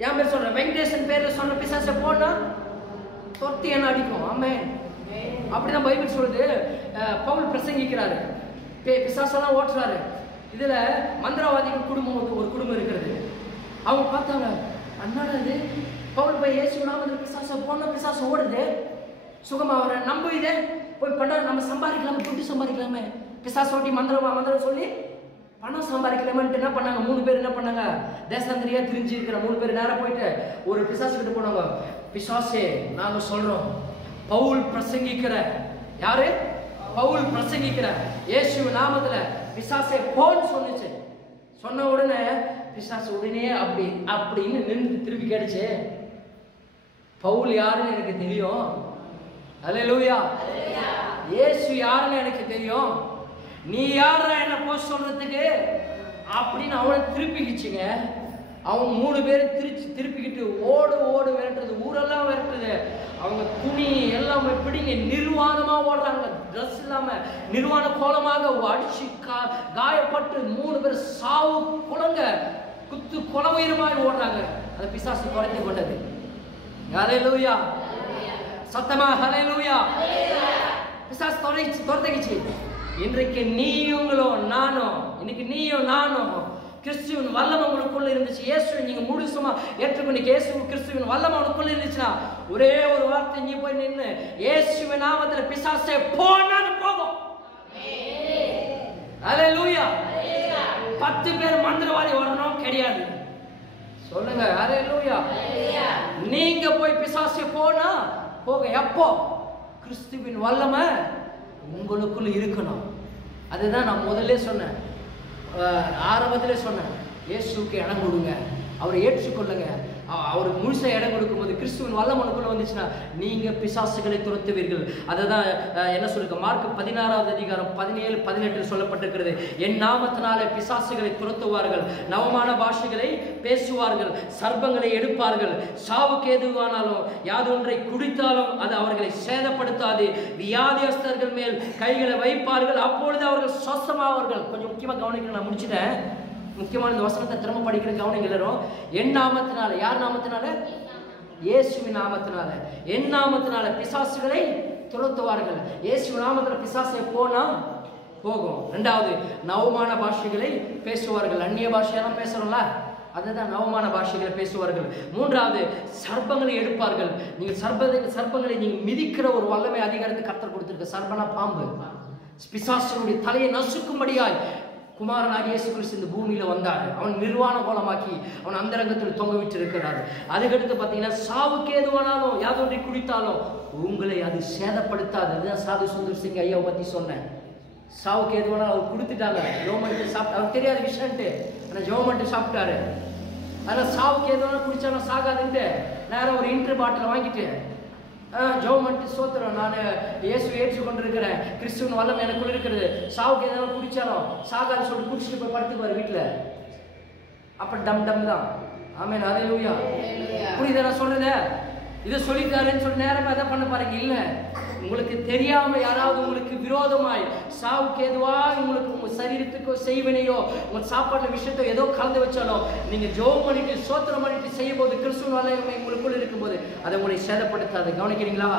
என் பேர் சொல்ற வெங்கடேசன் பேர்ல சொல்ற பிசாசை போனா தொட்டி என்ன அடிக்கும். ஆமென். அப்படிதான் பைபிள் சொல்லுது. பவுல் பிரசங்கிக்கிறாரு, பிசாசெல்லாம் ஓட்டுறாரு. இதுல மந்திரவாதிகள் குடும்பம் ஒரு குடும்பம் இருக்கிறது. அவங்க பார்த்தாங்க, அண்ணாடு பவுல் போய் இயேசு நாமத்தில் பிசாசை போன பிசாசு ஓடுது, சுகமா வர நம்ப இதே போய் பண்ண நம்ம சம்பாதிக்கலாமே, துட்டு சம்பாதிக்கலாமே, பிசாசு ஓட்டி மந்திரம் சொல்லி பணம் சம்பாதிக்கலாமன்ட்டு என்ன பண்ணாங்க, 3 பேர் என்ன பண்ணாங்க, தேசாந்திரியா திரிஞ்சு இருக்கிற 3 பேர் நேரம் போயிட்டு ஒரு பிசாசு கிட்ட போனாங்க. பிசாசே நாங்க சொல்றோம், பவுல் பிரசங்கிக்கிற, யாரு பவுல் பிரசங்கிக்கிற இயேசு நாமத்துல பிசாசே போன்னு சொல்லுச்சு. சொன்ன உடனே பிசாசு உடனே அப்படின்னு நின்று திரும்பி கேட்டுச்சு, பவுல் யாருன்னு எனக்கு தெரியும், அல்லேலூயா, இயேசு யாருன்னு எனக்கு தெரியும், நீ யாரா என்ன போய் சொல்றதுக்கு அப்படின்னு அவனை திருப்பிக்கிச்சுங்க. அவங்க 3 பேரும் திருப்பிக்கிட்டு ஓடு விரட்டுறது, ஊரெல்லாம் விரட்டுறது. அவங்க துணி எல்லாமே பிடிங்க நிர்வாணமா ஓடுறாங்க, ட்ரெஸ் இல்லாம நிர்வாண கோலமாக அடிச்சு காயப்பட்டு 3 பேர் சாவு குழங்க குத்து கொலவயிறுமாய் ஓடுறாங்க. அந்த பிசாசு குறைத்து கொண்டது. ஹல்லேலூயா, சத்தமா ஹல்லேலூயா. பிசாசு துரத்திக்கிச்சு. இன்றைக்கு நீங்களும் நானும், இன்னைக்கு நீயும் நானும் கிறிஸ்துவின் வல்லமை உங்களுக்குள்ள இருந்துச்சு, இயேசுவை நீங்க முழுசுமா ஏற்றுக்கொண்டு இயேசு கிறிஸ்துவின் வல்லமை உங்களுக்குள்ள இருந்துச்சுன்னா ஒரே ஒரு வார்த்தை நீ போய் நின்னு இயேசுவின் நாமத்துல பிசாசே போனான்னு போகும். ஹல்லேலூயா. 10 பேர் மந்திரவாதி வரணும் கிடையாது. சொல்லுங்க ஹல்லேலூயா. நீங்க போய் பிசாசே போனா போக. எப்போ? கிறிஸ்துவின் வல்லமை உங்களுக்குள்ள இருக்கணும். அதுதான் நான் முதல்ல சொன்னேன், ஆரம்பத்திலே சொன்னேன், இயேசுக்கு இடம் கொடுங்க, அவரை ஏற்றுக்கொள்ளுங்க. அவருக்கு முழுசா இடம் கொடுக்கும்போது கிறிஸ்துவின் வல்லம் உனக்குள்ள வந்துச்சுன்னா நீங்க பிசாசுகளை துரத்துவீர்கள். அதுதான் என்ன சொல்லுங்க, மார்க் 16வது அதிகாரம் 17, 18 சொல்லப்பட்டிருக்கிறது. என் நாமத்தினாலே பிசாசுகளை துரத்துவார்கள், நவமான பாஷைகளை பேசுவார்கள், சர்ப்பங்களை எடுப்பார்கள், சாவுக்கு எதுவானாலும் யாதொன்றை குடித்தாலும் அது அவர்களை சேதப்படுத்தாது, வியாதியஸ்தர்கள் மேல் கைகளை வைப்பார்கள், அப்பொழுது அவர்கள் சொஸ்தமாவார்கள். கொஞ்சம் முக்கியமா கவனிக்கணும், நான் முடிச்சுட்டேன். முக்கியமான இந்த வசனத்தை திரும்ப படிக்கிற கவனிங்க எல்லாரும். என் நாமத்தினால, யார் நாமத்தினால? இயேசுவின் நாமத்தினால. என் நாமத்தினால பிசாசுகளை துரத்துவார்கள். இயேசுவின் நாமத்தினால பிசாசை போனா போகும். 2வது, நவமான பாஷைகளை பேசுவார்கள். அந்நிய பாஷையெல்லாம் பேசுறோம்ல, அதுதான் நவமான பாஷைகளை பேசுவார்கள். 3வது, சர்ப்பங்களை எடுப்பார்கள். நீங்க சர்ப்பங்களை நீங்க மிதிக்கிற ஒரு வல்லமை அதிகாரத்தை கர்த்தர் கொடுத்திருக்க. சர்ப்பனா பாம்பு, பிசாசுடைய தலையை நசுக்கும்படியாய் குமாரனாகிய இயேசு கிறிஸ்து இந்த பூமியில வந்தார். அவன் நிர்வாண கோலமாக்கி அவன் அந்தரங்கத்தில் தொங்க விட்டு இருக்கிறார். அதுக்கடுத்து பார்த்தீங்கன்னா சாவுக்கு ஏதுவானாலும் யாதொன்றை குடித்தாலும் உங்களை அது சேதப்படுத்தாது. அதுதான் சாது சுந்தர் சிங் ஐயாவை பத்தி சொன்னேன். சாவுக்கு ஏதுவானாலும் அவர் கொடுத்துட்டாங்க, ஜோமன்ட்டு சாப்பிட்டு, அவருக்கு தெரியாத விஷயம்ட்டு, ஆனால் ஜோமன்ட்டு சாப்பிட்டாரு. அதனால் சாவுக்கு ஏதுவானா குடிச்சாலும் சாகாதுன்ட்டு நேரம் ஒரு இன்ட்ரு பாட்டில் வாங்கிட்டு ஜோமன்ட்டு சோத்துறோம், நான் இயேசு ஏற்று கொண்டிருக்கிறேன், கிறிஸ்துவின் வல்லம் எனக்குள்ள இருக்கிறது, சாவுக்கு எதாவது குடிச்சாலும் சாகாது சொல்லிட்டு குடிச்சிட்டு போய் படுத்துக்குவார் வீட்டில். அப்ப டம் தான். ஆமென் ஹல்லேலூயா. புரியுதா நான் சொல்றத? இதை சொல்லிட்டாருன்னு சொல்லி நேரமா எதை பண்ண பாருங்க. இல்ல, உங்களுக்கு தெரியாம யாராவது உங்களுக்கு விரோதமாய் சாவுக்கு எதுவா உங்களுக்கு உங்க சரீரத்துக்கோ செய்வினையோ உங்க சாப்பாட்டுல விஷயத்தோ ஏதோ கலந்து வச்சாலும் நீங்க ஜெபம் பண்ணிட்டு சோத்திரம் பண்ணிட்டு செய்யும் போது கிறிஸ்துவின் வல்லமை உங்களுக்குள்ள இருக்கும்போது அதை உங்களை சேதப்படுத்தாது. கவனிக்கிறீங்களா?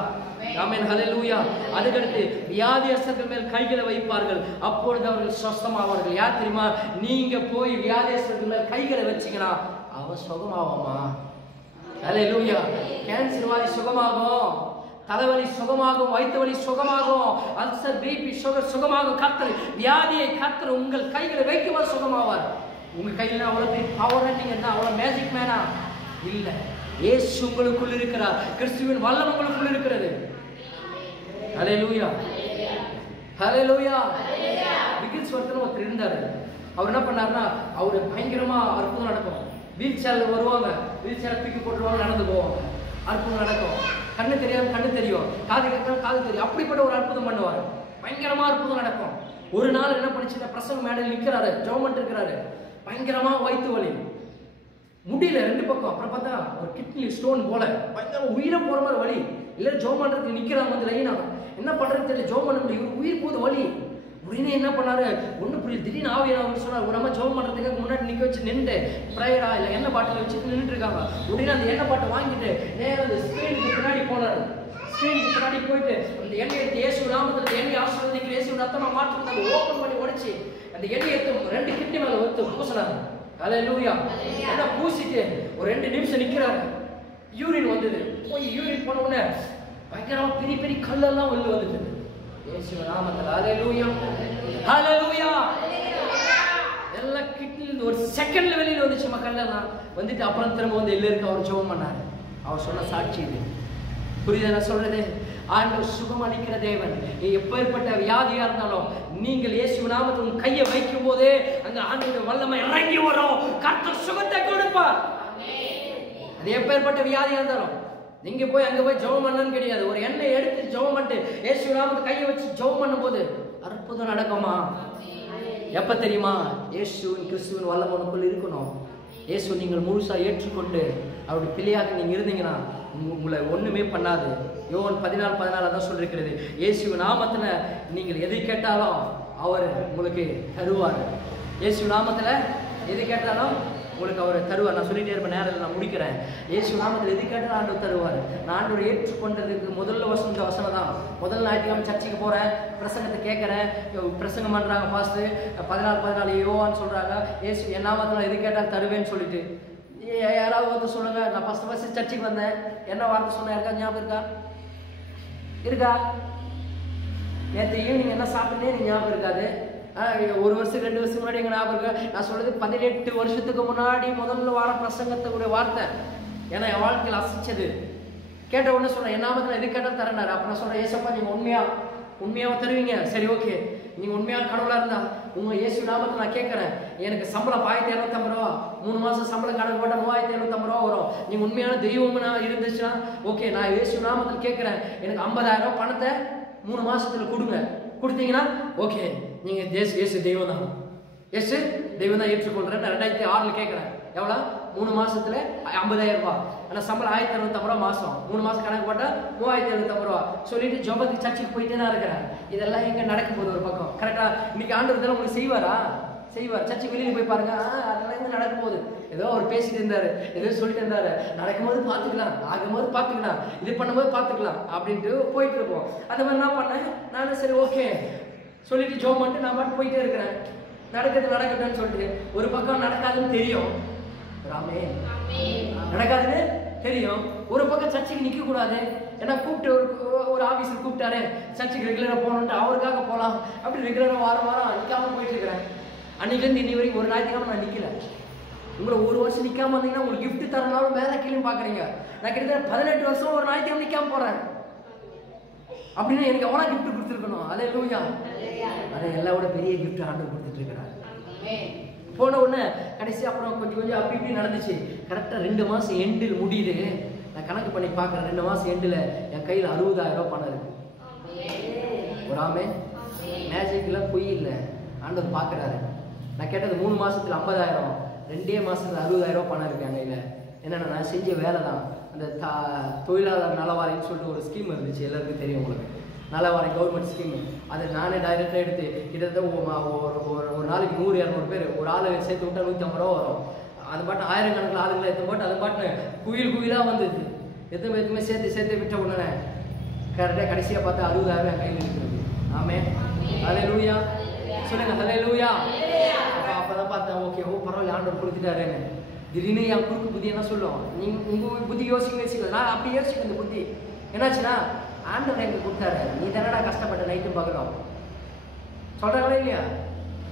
ஆமென் ஹல்லேலூயா. அதுக்கடுத்து வியாதியஸ்தர்கள் மேல் கைகளை வைப்பார்கள், அப்பொழுது அவர்கள் சொஸ்தமாவார்கள். யார் தெரியுமா? நீங்க போய் வியாதியஸ்தர்கள் மேல் கைகளை வச்சீங்கன்னா அவன் சுகமாவாமா? ஹல்லேலூயா. கேன்சர் வாதி சுகமாகும், தலைவலி சுகமாகும், வயிற்று வலி சுகமாகும், அல்சர் பிபி சுகர் சுகமாகும். கர்த்தர் வியாதியை கர்த்தர் உங்கள் கைகளை வைக்கும்போது சுகமாவார். உங்க கையில அவ்வளவு பெரிய பவர், நீங்க என்ன அவ்வளவு மேஜிக் மேனா? இல்ல, இயேசு உங்களுக்குள் இருக்கிறார், கிறிஸ்துவின் வல்லமை உங்களுக்குள் இருக்கிறது. ஹல்லேலூயா ஹல்லேலூயா. பிகில்ஸ் ஒருத்தர் இருந்தாரு. அவர் என்ன பண்ணாருன்னா, அவரு பயங்கரமா அற்புதம் நடக்கும். வீல் சேர்ல வருவாங்க, வீல் சேர் தூக்கி போட்டுருவாங்க, நடந்து போவாங்க, அற்புதம் நடக்கும். கண்ணு தெரியாம கண்ணு தெரியும், காது கேட்கலாம் காது தெரியும், அப்படிப்பட்ட ஒரு அற்புதம் பண்ணுவார். பயங்கரமா அற்புதம் நடக்கும். ஒரு நாள் என்ன பண்ணிச்சு, பிரசவ மேடையில் நிற்கிறாரு, ஜெபம் இருக்கிறாரு, பயங்கரமா வயிற்று வலி. முடியல 2 பக்கம். அப்புறம் பார்த்தா ஒரு கிட்னி ஸ்டோன் போல பயங்கர உயிரை போற மாதிரி வலி. எல்லாரும் ஜெபம் பண்றதுக்கு நிக்கிறாங்க வந்து லைனா. என்ன பண்றது தெரியல, ஜெபம் பண்ண முடியும், இவர் உயிர் போகுது வலி. உடனே என்ன பண்ணாரு, ஒன்றும் புரியல, திடீர்னு ஆவியானவர் சொன்னார், ஒரு நம்ம ஜெபம் பண்றதுக்கு முன்னாடி நிக்க வச்சு நின்று ப்ரேயரா இல்லை எண்ணெய் பாட்டில் வச்சுட்டு நின்றுட்டு இருக்காங்க. உடனே அந்த எண்ணெய் பாட்டை வாங்கிட்டு நேரம் அந்த ஸ்கிரீனுக்கு பின்னாடி போனாரு. ஸ்கிரீனுக்கு பின்னாடி போயிட்டு அந்த எண்ணெய் எடுத்து இயேசு நாமத்தில் எண்ணெய் ஆசீர்வதிக்கிற இயேசு ரத்தமா மாற்றி ஓப்பன் பண்ணி உடைச்சு அந்த எண்ணெய் எடுத்து 2 கிட்னி மேல ஒத்து பூசினாரு. ஹல்லேலூயா. என்ன பூசிட்டு ஒரு 2 நிமிஷம் நிக்கிறாரு. யூரின் வந்தது. போய் யூரின் போன உடனே பயங்கரமா பெரிய பெரிய கல்லெல்லாம் வெளில வந்துட்டு இயேசு நாமத்தில். ஹல்லேலூயா, ஹல்லேலூயா. எல்லா கிட்னில ஒரு செகண்ட்ல வெளியில வந்துச்சு மக்கள்லாம் வந்துட்டு. அப்புறம் திரும்ப வந்து எல்லாருக்கும் அவர் ஜெபம் பண்ணாரு. அவர் சொன்ன சாட்சி இது. புரியுதா நான் சொல்றது? ஆண்டவர் சுகம் அளிக்கிற தேவன். எப்பேற்பட்ட வியாதியா இருந்தாலும் நீங்கள் இயேசு நாமத்தில் உன் கையை வைக்கும் போதே அங்க ஆண்டவருடைய வல்லமை இறங்கி வரும். கர்த்தர் சுகத்தை கொடுப்பார். அது எப்பேற்பட்ட வியாதியா இருந்தாலும் நீங்க போய் அங்க போய் ஜெபம் பண்ணணும்னு கிடையாது. ஒரு எண்ணெய் எடுத்து ஜெபம் பண்ணிட்டு இயேசு நாமத்தில் கையை வச்சு ஜெபம் பண்ணும் போது அற்புதம் நடக்குமா? எப்ப தெரியுமா? இயேசுவின் கிறிஸ்துவின் வல்லமை உனக்குள்ள இருக்கணும். இயேசு நீங்கள் முழுசா ஏற்றுக்கொண்டு அவருடைய பிள்ளையாக நீங்க இருந்தீங்கன்னா உங்களை ஒண்ணுமே பண்ணாது. யோவான் 14:14 தான் சொல்லிருக்கிறது. இயேசு நாமத்துல நீங்கள் எதை கேட்டாலும் அவர் உங்களுக்கு தருவார். இயேசு நாமத்துல எது கேட்டாலும் உங்களுக்கு அவர் தருவார். நான் சொல்லிட்டே இருப்பேன், நேரில் நான் முடிக்கிறேன். இயேசு நாமத்தில் எது கேட்டாலும் ஆண்டவர் தருவார். நான் ஆண்டவர் ஏற்றுக்கொண்டதுக்கு முதல்ல இந்த வசனம் தான். முதல் ஞாயிற்றுக்கிழமை சர்ச்சைக்கு போறேன், பிரசங்கத்தை கேட்கறேன், பிரசங்கம் பண்றாங்க. பாஸ்ட் 14:14 யோவான்னு சொல்றாங்க, இயேசு என் நாமத்தில் எது கேட்டாலும் தருவேன்னு சொல்லிட்டு. யாராவது வந்து சொல்லுங்க, நான் ஃபர்ஸ்ட் சர்ச்சைக்கு வந்தேன், என்ன வார்த்தை சொன்ன இருக்கா? ஞாபகம் இருக்கா? நேற்று ஈவினிங் என்ன சாப்பிட்டே நீங்க ஞாபகம் இருக்காது. 1 வருஷம் 2 வருஷம் முன்னாடி எங்க ஞாபகம் இருக்கா? நான் சொல்றது 18 வருஷத்துக்கு முன்னாடி முதல்ல வார பிரசங்கத்துடைய வார்த்தை. ஏன்னா என் வாழ்க்கையில் அசைச்சது. கேட்ட உடனே சொன்னேன், என் நாமத்தில் எது கேட்டாலும் தரேன்னாரு. அப்ப நான் சொல்றேன், ஏசப்பா நீங்க உண்மையாவ தருவீங்க. சரி ஓகே, நீங்க உண்மையான கடவுளா இருந்தா உங்க இயேசு நாமத்தில் நான் கேட்கறேன், எனக்கு சம்பளம் 1250 ரூபா, 3 மாசம் சம்பளம் கணக்கு போட்டா 3750 ரூபா வரும். நீங்க உண்மையான தெய்வம்னா இருந்துச்சுன்னா ஓகே, நான் இயேசு நாமத்தில் கேட்கறேன், எனக்கு 50,000 ரூபாய் பணத்தை 3 மாசத்துல கொடுங்க. கொடுத்தீங்கன்னா ஓகே, நீங்க இயேசு தெய்வம் தான், இயேசு தெய்வம் தான் ஏற்றுக்கொள்றேன். 2006 கேட்கறேன், எவ்வளோ? 3 மாசத்துல 50,000 ரூபாய். ஆனால் சம்பளம் 1250 ரூபா மாசம். 3 மாசம் கணக்கு போட்டா 3750 ரூபா. சொல்லிட்டு ஜோபத்துக்கு சர்ச்சுக்கு போயிட்டே தான் இருக்கிறேன். இதெல்லாம் எங்க நடக்கும் போது ஒரு பக்கம் கரெக்டா இன்னைக்கு ஆண்டவர் இதெல்லாம் உங்களுக்கு செய்வாரா? செய்வார். சர்ச்சுக்கு வெளியில போய் பாருங்க, அதெல்லாம் எங்க நடக்கும் போது ஏதோ அவர் பேசிட்டு இருந்தாரு, ஏதோ சொல்லிட்டு இருந்தாரு, நடக்கும்போது பார்த்துக்கலாம், ஆகும்போது பார்த்துக்கலாம், இது பண்ணும்போது பார்த்துக்கலாம் அப்படின்ட்டு போயிட்டு இருப்போம். அந்த மாதிரி என்ன பண்ணேன் நானும், சரி ஓகே சொல்லிட்டு ஜோம் பண்ணிட்டு நான் மட்டும் போயிட்டே இருக்கிறேன். நடக்கட்டும்னு சொல்லிட்டு ஒரு பக்கம் நடக்காதுன்னு தெரியும், ராமே நடக்காதுன்னு தெரியும். ஒரு பக்கம் சர்ச்சுக்கு நிக்க கூடாது, ஏன்னா கூப்பிட்டு ஒரு ஆபீஸர் கூப்பிட்டாரு சர்ச்சுக்கு ரெகுலரா போகணுன்ட்டு அவருக்காக போகலாம் அப்படி ரெகுலரா வாரம் நிக்காம போயிட்டு இருக்கிறேன். அன்னைக்கு இன்னி வரைக்கும் ஒரு ஞாயிற்றுக்கிழமை நான் நிக்கல. உங்களை 1 வருஷம் நிக்காம வந்தீங்கன்னா உங்களுக்கு கிஃப்ட் தரனாலும் மேல கீழே பாக்குறீங்க. நான் கிட்டத்தட்ட 18 வருஷம் ஒரு ஞாயிற்றுக்கிழமை நிக்காம போறேன். அப்படின்னா எனக்கு எவ்வளவு கிஃப்ட் கொடுத்துருக்கணும். அல்லேலூயா. அதை எல்லாவோட பெரிய கிஃப்ட் ஆண்டவர் கொடுத்துட்டு இருக்கிறார். போன உடனே கடைசி அப்புறம் கொஞ்சம் அப்படி இப்படி நடந்துச்சு. கரெக்டா 2 மாசம் எண்டில் முடியுது. நான் கணக்கு பண்ணி பார்க்குறேன், 2 மாசம் எண்டில் என் கையில் 60,000 ரூபாய் பணம் இருக்கு. ஒரு ஆமே மேஜிக்ல பொய் இல்லை, ஆண்டவர் பார்க்குறாரு. நான் கேட்டது 3 மாசத்துல 50,000, 2 மாசத்துல 60,000 ரூபாய் பணம் இருக்கு என் கையில். என்னென்னா நான் செஞ்ச வேலை தான். அந்த தொழிலாளர் நலவாரின்னு சொல்லிட்டு ஒரு ஸ்கீம் இருந்துச்சு, எல்லாருக்கும் தெரியும் உங்களுக்கு, நலவாரி கவர்மெண்ட் ஸ்கீம். அது நானே டைரெக்டாக எடுத்து கிட்டத்தட்ட ஒரு நாளைக்கு 100-200 பேர் ஒரு ஆளை சேர்த்து விட்டா 150 ரூபா வரும். அது பாட்டு ஆயிரக்கணக்கில் ஆளுங்களை எடுத்து போட்டு அது பாட்டு குயிலாக வந்தது. எதுவுமே சேர்த்து விட்ட உடனே கரெக்டாக கடைசியாக பார்த்தா 60,000 என் கையில் இருக்குது. ஆமே அல்லேலூயா சொல்லுங்க, அல்லேலூயா. அப்பதான் பார்த்தேன், ஓகே பரவாயில்ல ஆண்டவர் கொடுத்துட்டாருன்னு. திடீர்னு என் குறுக்கு புத்தி என்ன சொல்லும், நீங்க உங்க புத்தி யோசிக்க நான் அப்படி யோசிக்க இந்த புத்தி என்னாச்சுன்னா, ஆண்டவர் எங்க கொடுத்தாரு, நீ தானடா கஷ்டப்பட்ட நைட்டும் பார்க்கணும் சொல்றாங்களா இல்லையா?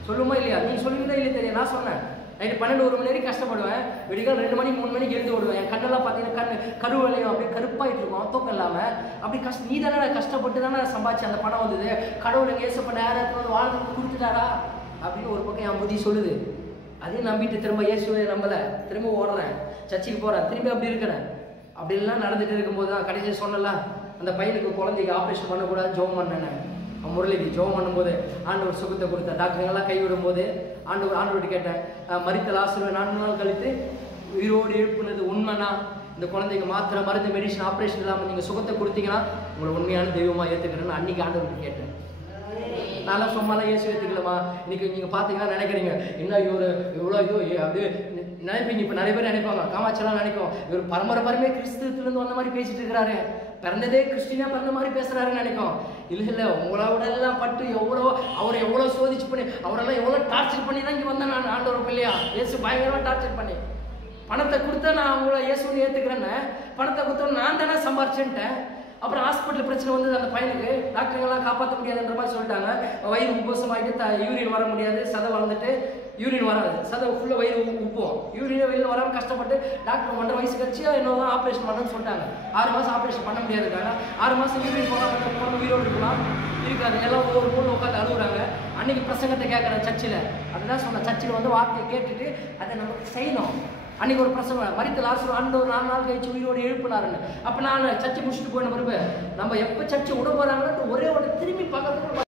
சொல்லுமா இல்லையா? நீங்க சொல்லுவீங்களா இல்லையா தெரியும். நான் சொன்னேன் நைட்டு 12-1 மணி வரைக்கும் கஷ்டப்படுவேன், விடிகால் 2 மணிக்கு 3 மணிக்கு எழுந்து ஓடுவேன். என் கண்ணெல்லாம் பார்த்தீங்கன்னா கருவலையும் அப்படியே கருப்பாயிட்டு இருக்கும், தூக்கம் இல்லாமல் அப்படி நீ தானே கஷ்டப்பட்டு தானே சம்பாதிச்சு அந்த பணம் வந்தது, கடவுளை ஏசப்ப நேரத்தில் வந்து வாழ்ந்து கொடுத்துட்டாரா அப்படின்னு ஒரு பக்கம் என் புத்தி சொல்லுது. அதையும் நம்பிட்டு திரும்ப இயேசுவை நம்பலை, திரும்ப ஓடுறேன், சர்ச்சுக்கு போகிறேன், திரும்பி அப்படி இருக்கிறேன். அப்படிலாம் நடந்துட்டு இருக்கும்போது தான் கடைசி சொன்னலாம், அந்த பையனுக்கு குழந்தைக்கு ஆப்ரேஷன் பண்ணக்கூடாது ஜெபம் பண்ணேன். முரளிக்கு ஜெபம் பண்ணும்போது ஆண்டவர் சுகத்தை கொடுத்த டாக்டருங்கெல்லாம் கைவிடும் போது ஆண்டவர்கிட்ட கேட்டேன், மரித்த லாசரு 4 நாள் கழித்து உயிரோடு எழுப்புனது உண்மைனா இந்த குழந்தைங்க மாத்திரை மருந்து மெடிசன் ஆப்ரேஷன் இல்லாமல் நீங்கள் சுகத்தை கொடுத்தீங்கன்னா உங்களை உண்மையான தெய்வமாக ஏற்றுக்கிறேன்னு அன்றைக்கி ஆண்டவர்கிட்ட கேட்டேன். நான்லாம் சும்மாலாம் இயேசு ஏற்றுக்கலாமா? இன்னைக்கு நீங்கள் பார்த்தீங்கன்னா நினைக்கிறீங்க என்ன இவ்வளோ இதோ அப்படியே நினைப்பீங்க. இப்போ நிறைய பேர் நினைப்பாங்க, காமாட்சியெல்லாம் நினைக்கும் இவர் பரம்பரை கிறிஸ்துவத்துலேருந்து வந்த மாதிரி பேசிட்டு இருக்கிறாரு, பிறந்ததே கிறிஸ்டினா பிறந்த மாதிரி பேசுறாருன்னு நினைக்கும். இல்லை உங்களோட எல்லாம் பட்டு அவரை எவ்வளோ சோதிச்சு பண்ணி அவரெல்லாம் எவ்வளோ டார்ச்சர் பண்ணி தான் இங்கே வந்தேன் நான் ஆண்டவர் இல்லையா? இயேசு பயங்கரமாக டார்ச்சர் பண்ணி பணத்தை கொடுத்தா நான் அவங்கள இயேசுன்னு ஏற்றுக்கிறேன்னு பணத்தை கொடுத்தா நான் தானே சம்பாரிச்சேன்ட்டேன். அப்புறம் ஹாஸ்பிட்டல் பிரச்சனை வந்து அந்த பையனுக்கு டாக்டருங்கெல்லாம் காப்பாற்ற முடியாதுன்ற மாதிரி சொல்லிட்டாங்க. வயிறு உப்போசமாகிட்டு யூரின் வர முடியாது, சதை வளர்ந்துட்டு யூரின் வராது, சதை ஃபுல்லாக வயிறு உப்பும், யூரின் வெளியில் வராமல் கஷ்டப்பட்டு டாக்டர் 1.5 வயசு கழிச்சு இன்னும் தான் ஆப்ரேஷன் பண்ணணும்னு சொல்லிட்டாங்க. 6 மாதம் ஆப்ரேஷன் பண்ண முடியாதுக்காக 6 மாதம் யூரின் போகாமல் உயிரோடு இருக்கலாம் இருக்காது. எல்லாம் ஒவ்வொரு மூணு உட்காந்து அழுகுறாங்க. அன்னைக்கு பிரசங்கத்தை கேட்குறேன் சர்ச்சில். அதுதான் சொன்ன சர்ச்சில் வந்து வார்த்தையை கேட்டுட்டு அதை நமக்கு செய்யணும். அன்னைக்கு ஒரு பிரசங்கம் மரித்த லாசரு ஆண்டவர் 4 நாள் கழிச்சு உயிரோடு எழுப்பினாருன்னு. அப்போ நான் சர்ச்சை முடிச்சுட்டு போன பிறகு நம்ம எப்போ சர்ச்சை விட போகிறாங்கன்னு ஒரே திரும்பி பக்கத்துல